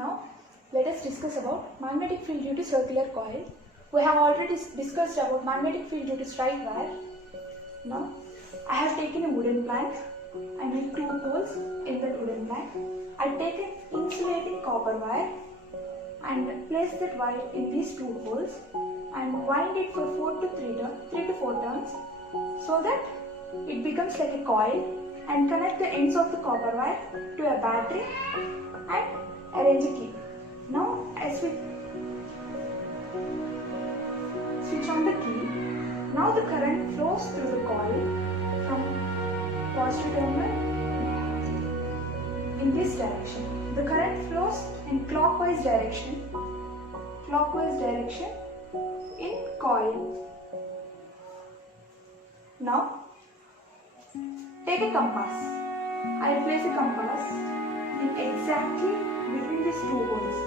Now, let us discuss about magnetic field due to circular coil. We have already discussed about magnetic field due to straight wire. Now, I have taken a wooden plank. I made 2 holes in that wooden plank. I take an insulating copper wire and place that wire in these 2 holes and wind it for 3 to 4 turns so that it becomes like a coil, and connect the ends of the copper wire to a battery and arrange a key. Now, as we switch on the key, now the current flows through the coil from positive terminal in this direction. The current flows in clockwise direction in coil. Now, take a compass. I will place a compass in exactly between these 2 holes.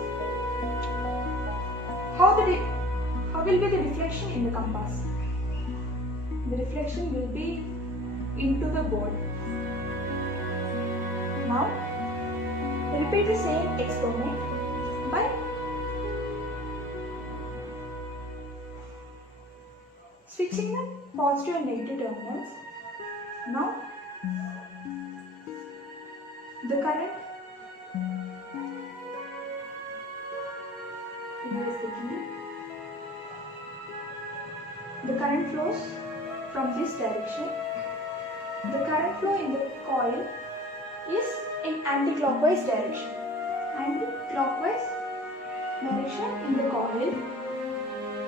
How will be the reflection in the compass? The reflection will be into the board. Now, repeat the same experiment by switching the positive and negative terminals. Now, the current, here is the key. The current flows from this direction. The current flow in the coil is in anti-clockwise direction. Anti-clockwise direction in the coil.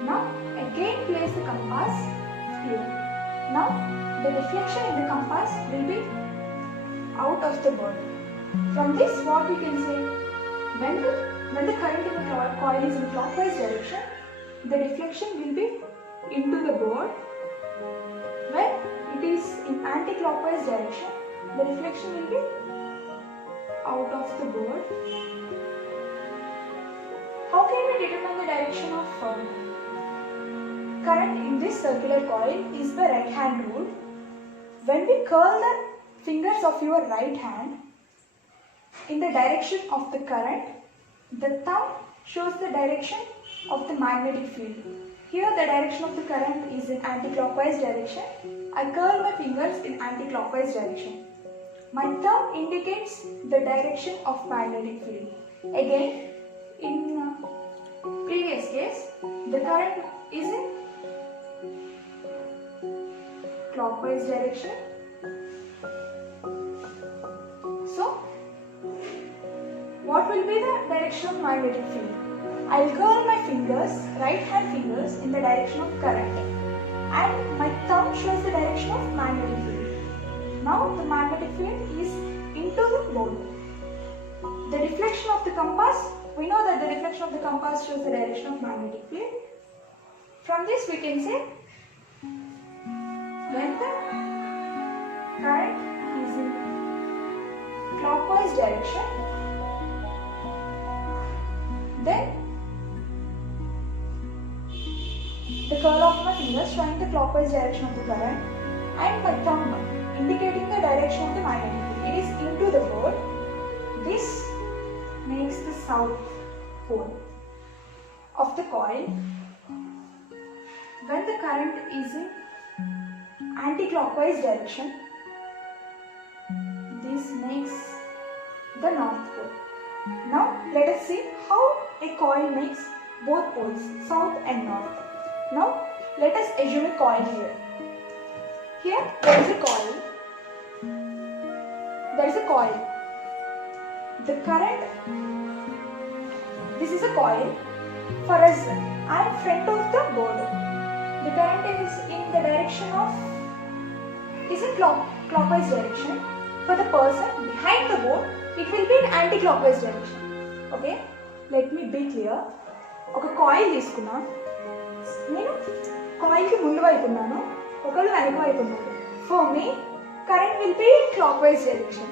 Now, again place the compass here. Now, the reflection in the compass will be out of the board. From this, what we can say, when the current in the coil is in clockwise direction, the reflection will be into the board. When it is in anti-clockwise direction, the reflection will be out of the board. How can we determine the direction of current in this circular coil is the right hand rule. When we curl the fingers of your right hand in the direction of the current, the thumb shows the direction of the magnetic field. Here the direction of the current is in anti-clockwise direction. I curl my fingers in anti-clockwise direction. My thumb indicates the direction of magnetic field. Again, in previous case, the current is in clockwise direction. So, what will be the direction of magnetic field? I will curl my fingers, right hand fingers, in the direction of current, and my thumb shows the direction of magnetic field. Now the magnetic field is into the board. The reflection of the compass, we know that the reflection of the compass shows the direction of magnetic field. From this we can say, when the current is in clockwise direction, then the curl of my fingers showing the clockwise direction of the current and my thumb indicating the direction of the magnetic field. It is into the board. This makes the south pole of the coil. When the current is in anti-clockwise direction, this makes the north pole. Now let us see how a coil makes both poles, south and north. Now let us assume a coil here. Here there is a coil. There is a coil. The current, this is a coil. For us, I am front of the board. The current is in the direction of, is in clockwise direction. For the person behind the board, it will be in anti-clockwise direction. Okay? Let me be clear. ఒక coil తీసుకున్నా, నేను కాయిల్కి ముందు వైపు ఉన్నాను, ఒకళ్ళు వెనక వైపు ఉన్నారు. For me, current will be in clockwise direction.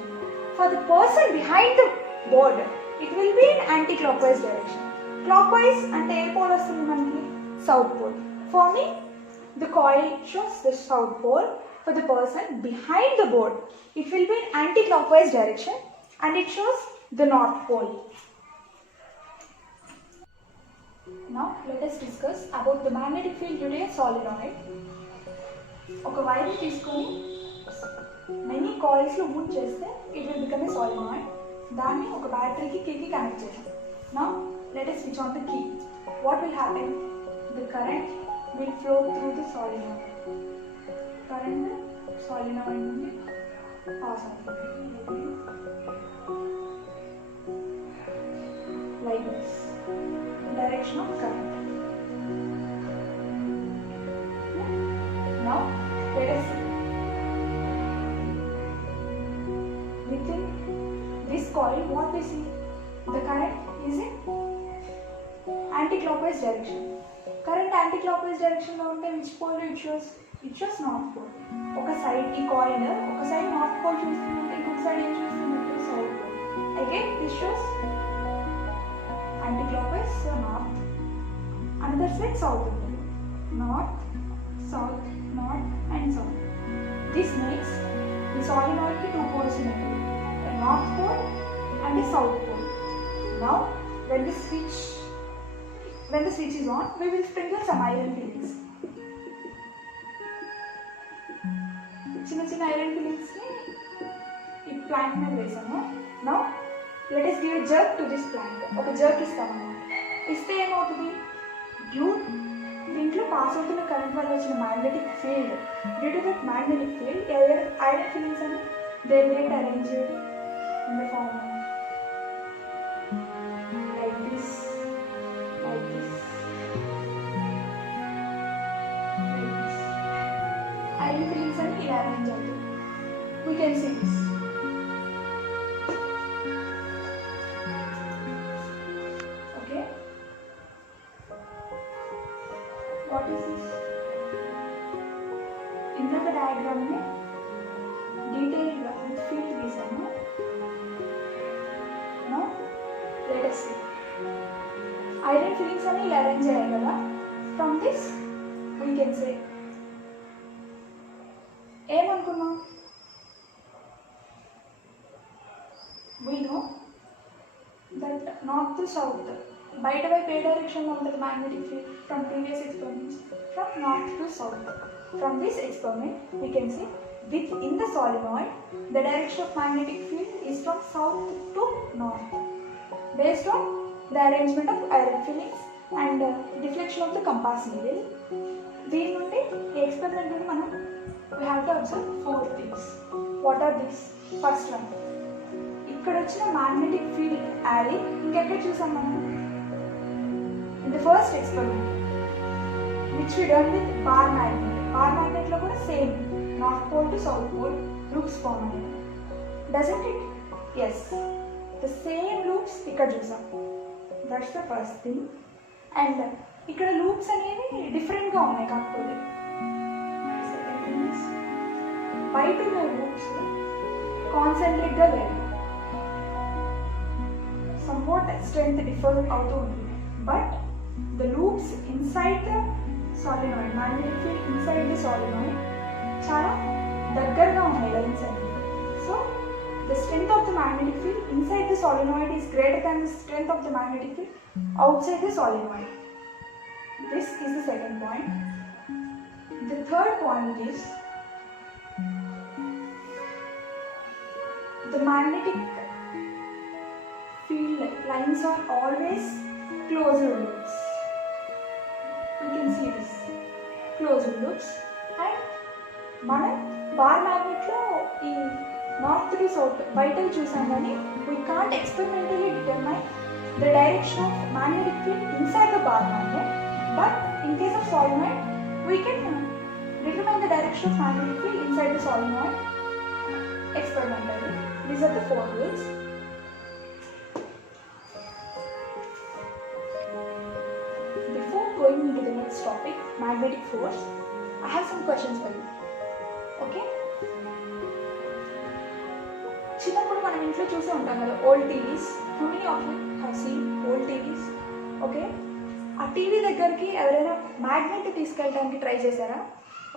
For the person behind the board, it will be in anti-clockwise direction. Clockwise అంటే ఏ పోల్ వస్తుంది మనకి? South pole. For me, the coil shows the south pole. For the person behind the board, it will be in anti-clockwise direction and it shows the north pole. Now let us discuss about the magnetic field due to a solenoid. ఒక wire తీసుకొని many coils లో move చేస్తే it will become a solenoid. దాన్ని ఒక బ్యాటరీకి కీకి connect చేసాం. Now let us switch on the key. What will happen? The current will flow through the solenoid. Current solenoid నుండి pass అవుతుంది like this. Direction of current. Now let us see. Within this coil, what we see? The current is in anti-clockwise direction. Current anti-clockwise direction lo unte which pole it shows? It shows north pole. Oka side ee coil oka side north pole chustunte inkoka side em chustunte south pole. Again this shows anti-clockwise, so north. Another side south. North, south, north and south. This makes the solenoid to two poles in it. A north pole and a south pole. Now when the switch is on, we will sprinkle some iron fillings. చిన్న iron fillings ni ee plant మీద వేసాము. Now let us give a jerk to this plant. ఒక jerk ఇస్తామన్నమాట. ఇస్తే ఏమవుతుంది? దీంట్లో pass అవుతున్న current వల్ల వచ్చిన magnetic field, due to that magnetic field iron filings అని they get arranged in the form like this. Iron fillings అని ఇలా అరేంజ్ అవుతుంది. We can see this. Okay. What is this? ఇందాక డయాగ్రామ్ ని detail గా with field గీసాను. Now let us see. Iron filings అని ఇలా అరేంజ్ చేయాలి కదా. From this we can say ఏమనుకున్నాం? We know that north to south, బయట వైపు ఏ డైరెక్షన్లో ఉంటుంది magnetic field? From previous experiments, from north to south. From this experiment we can see within the solenoid the direction of magnetic field is from south to north based on the arrangement of iron fillings and deflection of the compass needle. దీని నుండి ఈ experiment నుండి మనం we have to observe four things. What are these? First one, ఇక్కడ వచ్చిన magnetic field Yaari ఇంకెక్కడ చూసాం మనం? In the first experiment which we done with bar magnet. Bar magnet లో కూడా same north pole to south pole loops form అయ్యాయి. Doesn't it? Yes. The same loops ఇక్కడ చూసాం. That's the first thing. And ఇక్కడ loops అనేవి different గా ఉన్నాయి కాకపోతే. Second thing is బయట ఉన్న loops కాన్సెంట్రిక్ గా లేవు. Somewhat strength differ అవుతూ ఉంటుంది. But the loops inside the solenoid, magnetic field inside the solenoid చాలా దగ్గరగా ఉన్నాయి లైన్స్ అనేవి. So the strength of the magnetic field inside the solenoid is greater than the strength of the magnetic field outside the solenoid. This is the second point. The third point is the magnetic field lines are always closed loops. You can see this closed loops. And మనం bar magnet లో ఈ north to south బయటలు చూసాం కానీ we can't experimentally determine the direction of magnetic field inside the bar magnet, but in case of solenoid we can determine the direction of magnetic field inside the solenoid experimentally. These are the four rules. Before going into the next topic, magnetic force, I have some questions for you. Okay? చిన్నప్పుడు మనం ఇంట్లో చూసే ఉంటాం కదా old TVs. How many of you have seen old TVs? Okay, ఆ TV దగ్గరికి ఎవరైనా magnet తీసుకెళ్ళడానికి ట్రై చేశారా?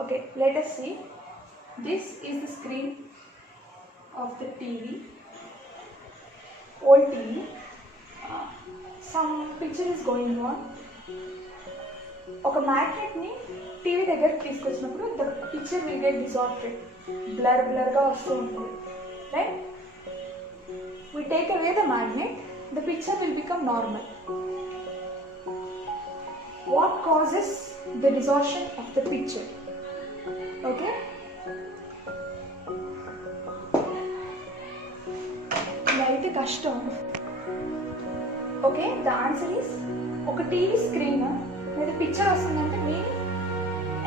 Okay, let us see. This is the screen of the TV, old TV. Some picture is going on. ఒక మ్యాగ్నెట్ని TV దగ్గరికి తీసుకొచ్చినప్పుడు the picture will get డిసార్టెడ్, బ్లర్గా వస్తూ ఉంటుంది, right? We take away the magnet, the picture will become normal. What causes the distortion of the picture? Okay? అయితే కష్టం. Okay, the answer is, ఒక TV screen మీద picture వస్తుందంటే mean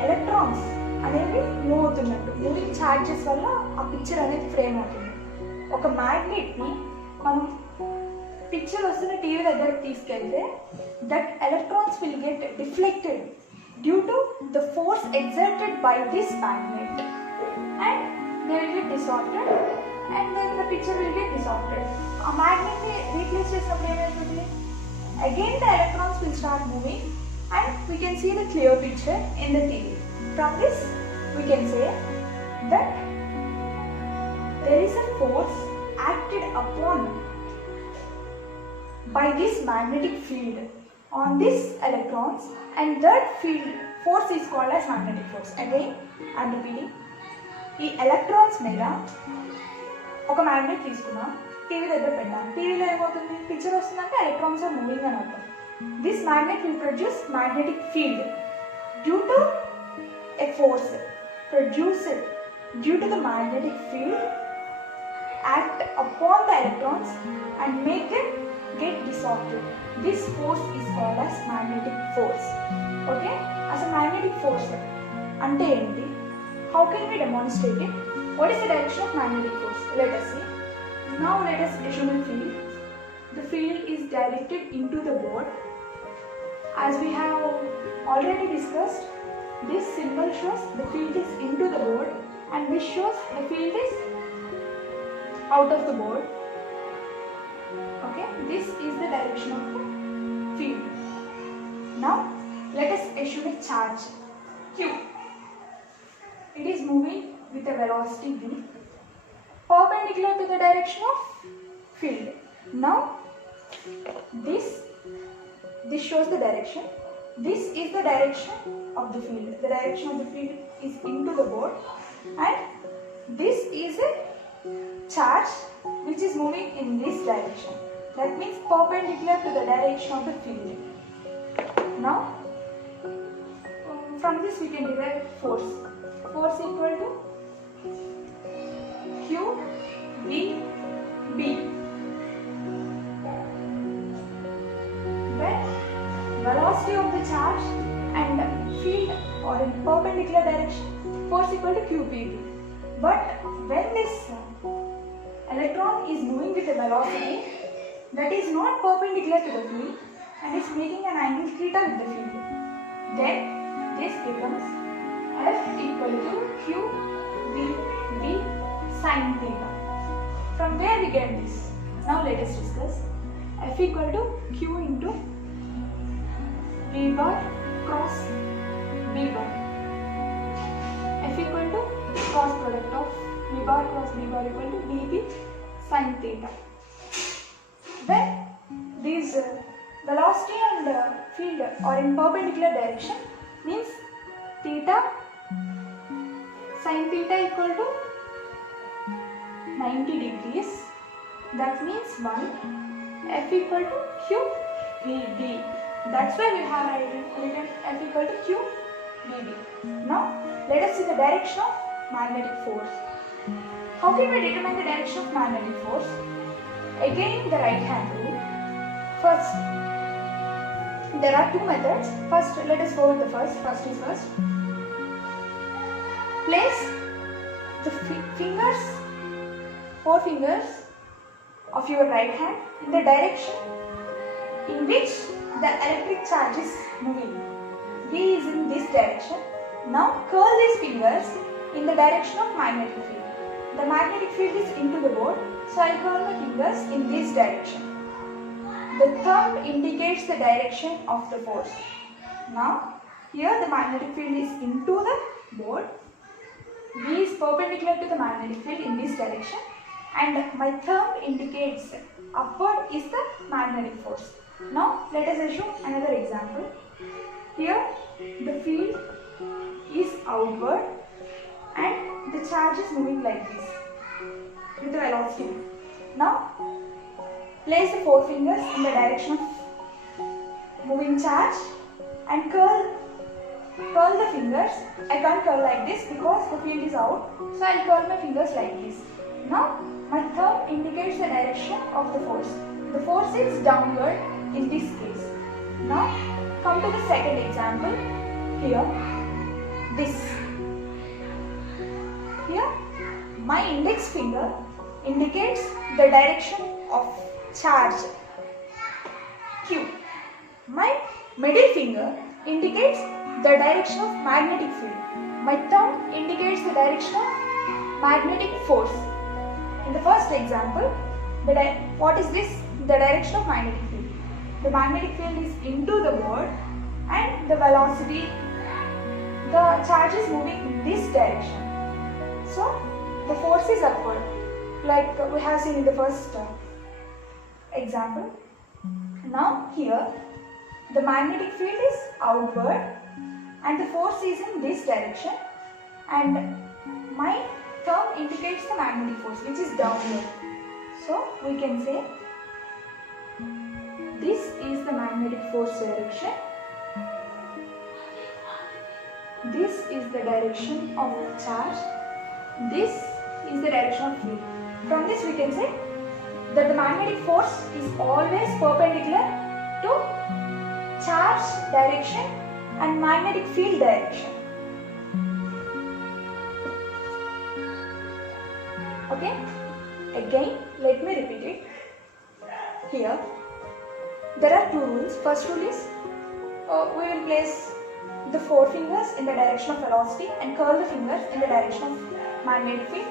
electrons అనేవి move అవుతున్నట్టు, moving charges వల్ల ఆ picture అనేది ఫ్రేమ్ అవుతుంది. ఒక మ్యాగ్నెట్ని మనం పిక్చర్ వస్తున్న టీవీ దగ్గరకు తీసుకెళ్తే that electrons will get deflected due to the force exerted by this magnet and they will get distorted and then the picture will get distorted. ఆ మ్యాగ్నెట్ని రీప్లేస్ చేసినప్పుడు ఏమవుతుంది? Again the electrons will start moving and we can see the clear picture in the TV. From this we can say that there is a force acted upon by this magnetic field on these electrons, and that field force is called as magnetic force. Again I am repeating, ఈ electrons మీద ఒక magnet తీసుకున్నాం, TV దగ్గర పెట్టాం, టీవీలో ఏమవుతుంది? Picture వస్తుందంటే electrons are moving అని అర్థం. This magnet will produce magnetic field due to a force produced due to the magnetic field act upon the electrons and make them get disordered. This force is called as magnetic force. Okay? As a magnetic force ante enti? How can we demonstrate it? What is the direction of magnetic force? Let us see. Now let us assume a field. The field is directed into the board. As we have already discussed, this symbol shows the field is into the board and this shows the field is out of the board. Okay, this is the direction of the field. Now let us assume a charge Q. It is moving with a velocity v perpendicular to the direction of field. Now this shows the direction. This is the direction of the field. The direction of the field is into the board, and this is a charge which is moving in this direction. That means perpendicular to the direction of the field. Now from this we can derive force. Force equal to Q V B. Velocity of the charge and field or in perpendicular direction, force equal to QPV. But when this electron is moving with a velocity that is not perpendicular to the field and is making an angle theta with the field, then this becomes F equal to QVB sin theta. From where we get this? Now let us discuss. F equal to Q into V bar cross V bar. F equal to cross product of V bar cross V bar equal to dB sin theta. When these velocity and field are in perpendicular direction, means theta sin theta equal to 90 degrees. That means 1 F equal to Q VB. That's why we have written F equal to Q VB. Now let us see the direction of magnetic force. How can we determine the direction of magnetic force? Again the right hand rule. First, there are two methods. First, let us go with the first. First is first. Place the fingers, 4 fingers of your right hand in the direction in which the electric charge is moving. V is in this direction. Now curl these fingers in the direction of magnetic field. The magnetic field is into the board, so I curl my fingers in this direction. The thumb indicates the direction of the force. Now here the magnetic field is into the board. V is perpendicular to the magnetic field in this direction, and my thumb indicates upward is the magnetic force. Now let us assume another example. Here the field is outward and the charge is moving like this with the velocity. Now place the forefingers in the direction of moving charge and curl the fingers. I can't curl like this because the field is out, so I will curl my fingers like this. Now my thumb indicates the direction of the force. The force is downward in this case. Now come to the second example. Here my index finger indicates the direction of charge Q. My middle finger indicates the direction of magnetic field. My thumb indicates the direction of magnetic force. In the first example, what is this? The direction of magnetic field. The magnetic field is into the board and the velocity, the charge is moving in this direction. So the force is upward, like we have seen in the first example. Now here the magnetic field is outward and the force is in this direction, and my thumb indicates the magnetic force which is downward. So we can say this is the magnetic force direction. This is the direction of the charge. This is the direction of field. From this we can say that the magnetic force is always perpendicular to charge direction and magnetic field direction. Okay, again let me repeat it. Here there are two rules. First rule is we will place the forefingers in the direction of velocity and curl the fingers in the direction of magnetic field,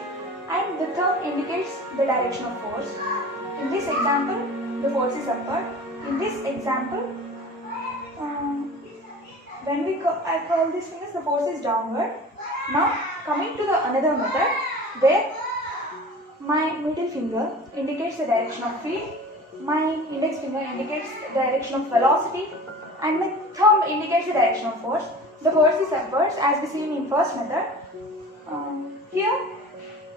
and the thumb indicates the direction of force. In this example the force is upward. In this example when I curl these fingers, the force is downward. Now coming to the another method where my middle finger indicates the direction of field, my index finger indicates the direction of velocity, and my thumb indicates the direction of force. The force is upwards as we seen in first method. Here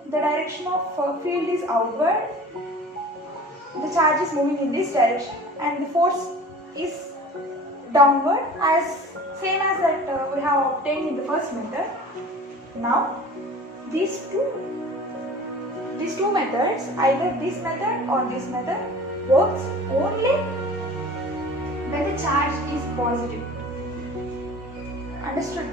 the direction of field is outward, the charge is moving in this direction, and the force is downward as same as that we have obtained in the first method. Now these two methods, either this method or this method, works only when the charge is positive. Understood?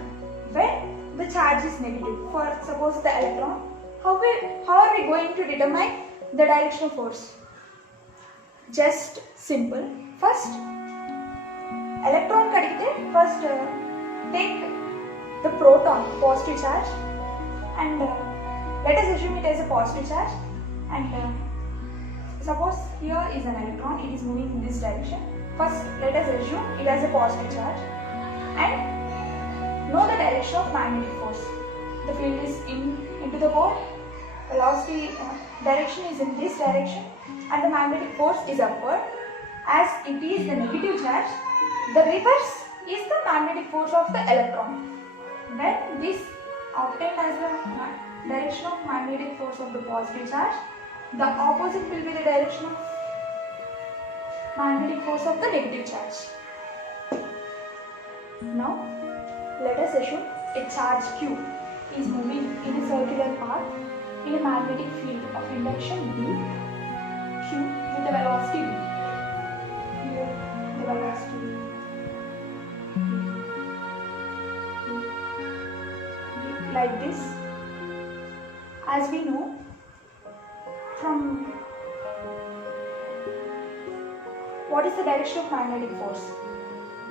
When the charge is negative, for suppose the electron, how are we going to determine the direction of force? Just simple. First, electron kadikite, first take the proton, positive charge, and let us assume it as a positive charge, and suppose here is an electron, it is moving in this direction. First let us assume it has a positive charge and know the direction of magnetic force. The field is into the board, velocity direction is in this direction, and the magnetic force is upward. As it is the negative charge, the reverse is the magnetic force of the electron. When this obtained as the direction of magnetic force of the positive charge, the opposite will be the direction of magnetic force of the negative charge. Now let us assume a charge Q is moving in a circular path in a magnetic field of induction B, Q with the velocity V. Here the velocity V. Like this. As we know from what is the direction of magnetic force?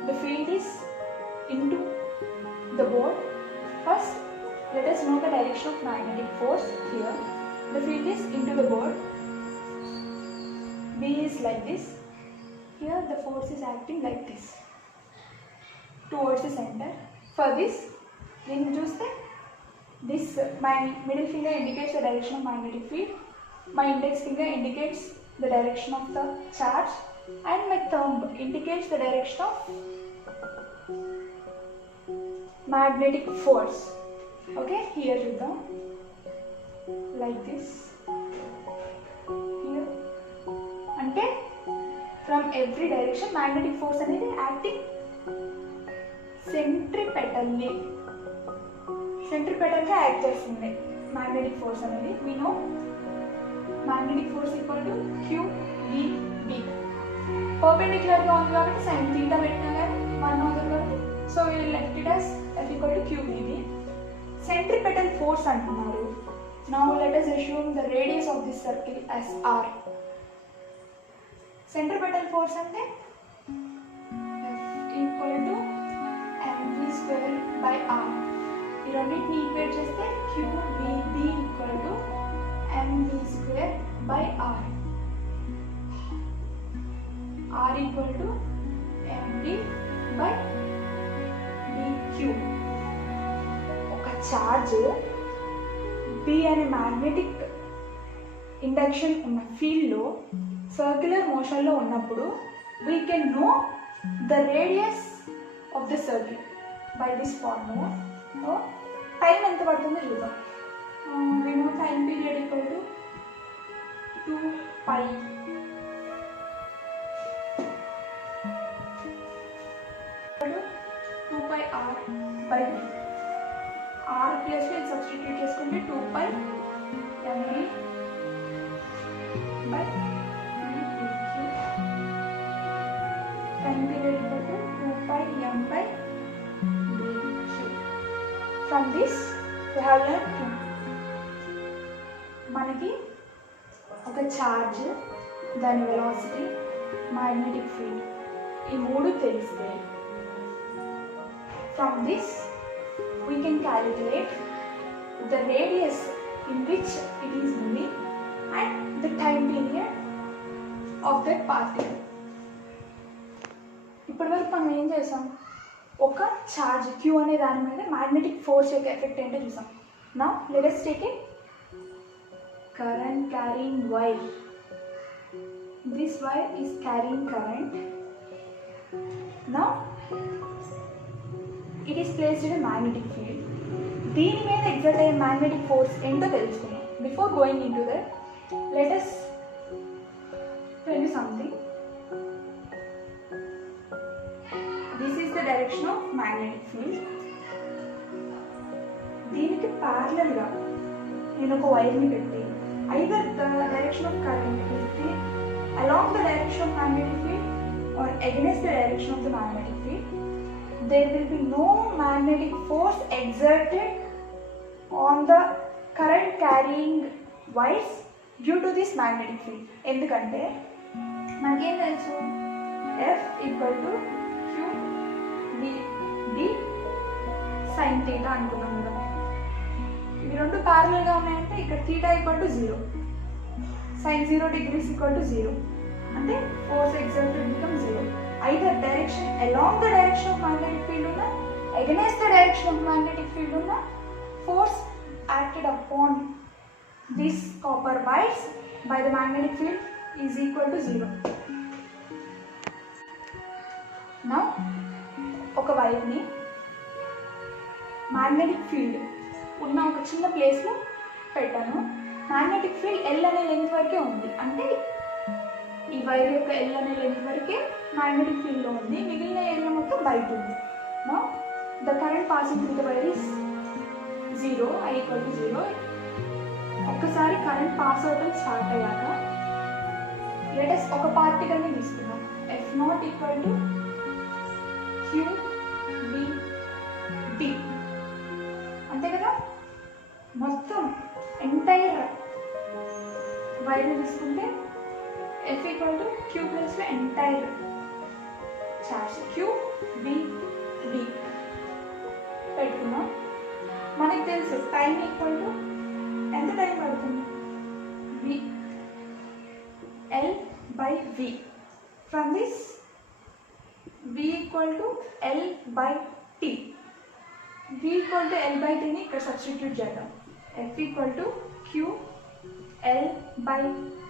The field is into the board. First, let us know the direction of magnetic force here. The field is into the board. B is like this. Here the force is acting like this towards the center. For this, then choose this my middle finger indicates the direction of magnetic field. My index finger indicates the direction of the charge, and my thumb indicates the direction of magnetic force. Okay, here చూద్దాం, like this. Here అంటే from every direction magnetic force అనేది acting centripetal గా act చేస్తుంది magnetic force అనేది. we know magnetic force equal to QVB. perpendicular గా ఉంది కాబట్టి sin theta పెట్టినా కానీ 1 అవుతుంది కాబట్టి so we will left it as F equal to QVB. centripetal force అంటున్నారు. now let us assume the radius of this circle as R. centripetal force అంటే F equal to mv square by R. ఈ రెండింటిని equate చేస్తే QVB equal to mv square by R. R equal to mv by dq. ఒక charge B అనే magnetic induction ఉన్న ఫీల్డ్లో circular మోషన్లో ఉన్నప్పుడు we can know the radius of the circle by this formula. Time ఎంత పడుతుందో చూద్దాం. we know time period equal to 2π r by d. r place లో సబ్స్టిట్యూట్ చేసుకుంటే 2π mv by dq. time period equal to 2π m by dq. from this we have learned two. మనకి ఒక charge, దాని velocity, magnetic field ఈ మూడు తెలిస్తే from this we can calculate the radius in which it is moving and the time period of that particle. ఇప్పటి వరకు మనం ఏం చేసాం, ఒక ఛార్జ్ Q అనే దాని మీద మ్యాగ్నెటిక్ ఫోర్స్ యొక్క ఎఫెక్ట్ ఏంటో చూసాం. now let us take a current carrying wire. this wire is carrying current. now it is placed in a magnetic field. దీని మీద ఎగ్జర్ట్ అయ్యే మ్యాగ్నెటిక్ ఫోర్స్ ఏంటో తెలుసుకున్నాం. Before going in to that let us tell you something. this is the direction of magnetic field. దీనికి parallel గా నేను ఒక వైర్ని పెట్టి either the direction of current is along the direction of magnetic field or against the direction of the magnetic field, there will be no magnetic force exerted on the current carrying wires due to this magnetic field. ఎందుకంటే మనకేం తెలుసు, F equal to QVB sin theta అనుకున్నాం కదా. ఇవి రెండు parallel గా ఉన్నాయంటే ఇక్కడ theta equal to 0, sin 0 degrees equal to 0 అంటే force exerted become 0. either direction along the direction of magnetic field una against the direction of magnetic field una force acted upon these copper wires by the magnetic field is equal to 0. now ఒక వైర్ని magnetic field ఉన్న ఒక చిన్న ప్లేస్లో పెట్టాను. Magnetic field L అనే length వరకే ఉంది, అంటే ఈ వైర్ యొక్క L అనే లెంత్ వరకే మ్యాగ్నెటిక్ ఫీల్డ్లో ఉంది, మిగిలిన ఏరియా మొత్తం బయట ఉంది. Now the current passing through the wire is 0, I equal to 0. ఒక్కసారి కరెంట్ పాస్ అవటం స్టార్ట్ అయ్యాక లెటస్ ఒక పార్టికల్ని తీసుకున్నాం. F0 ఈక్వల్ టు QVB అంతే కదా. మొత్తం ఎంటైర్ వైర్ని తీసుకుంటే F equal to Q plus లో ఎంటైర్ చార్జ్ QVB పెట్టుకున్నాం. మనకి తెలుసు టైం ఈక్వల్ టు ఎంత టైం పడుతుంది, L by V. From this V equal to L by T. V equal to L by T ని ఇక్కడ సబ్స్టిట్యూట్ చేద్దాం. F equal to Q L by T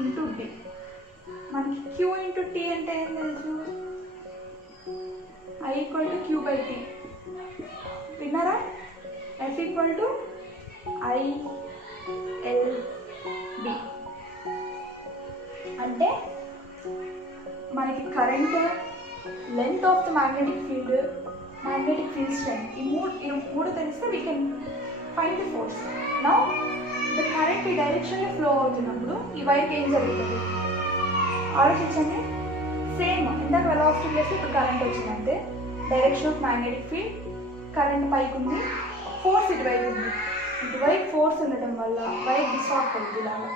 into D. మనకి Q into T అంటే ఏం తెలుసు, I equal to Q by T. విన్నారా? F equal to I L B. అంటే మనకి current, length of the magnetic field strength, ఈ మూడు తెలిస్తే we can find the force. Now the current ఈ డైరెక్షన్లో ఫ్లో అవుతున్నప్పుడు ఈ వైపు ఏం జరుగుతుంది ఆలోచించండి. సేమ్ ఇందాక వెలాసిటీ ప్లస్ ఇప్పుడు కరెంట్ వచ్చిందంటే direction of magnetic field, current పైకి ఉంది, ఫోర్స్ ఇటువైపు ఉంది. ఇటువైపు ఫోర్స్ ఉండటం వల్ల వైపు డిస్టార్ట్ అవుతుంది ఇలాగా.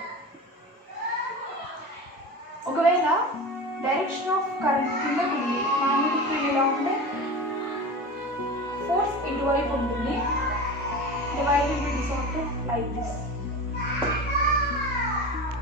ఒకవేళ డైరెక్షన్ ఆఫ్ కరెంట్ కిందకు ఉంది, మ్యాగ్నెటిక్ ఫీల్డ్ ఇలా ఉంటే ఫోర్స్ ఇటువైపు ఉంటుంది, the wire will be distorted like this.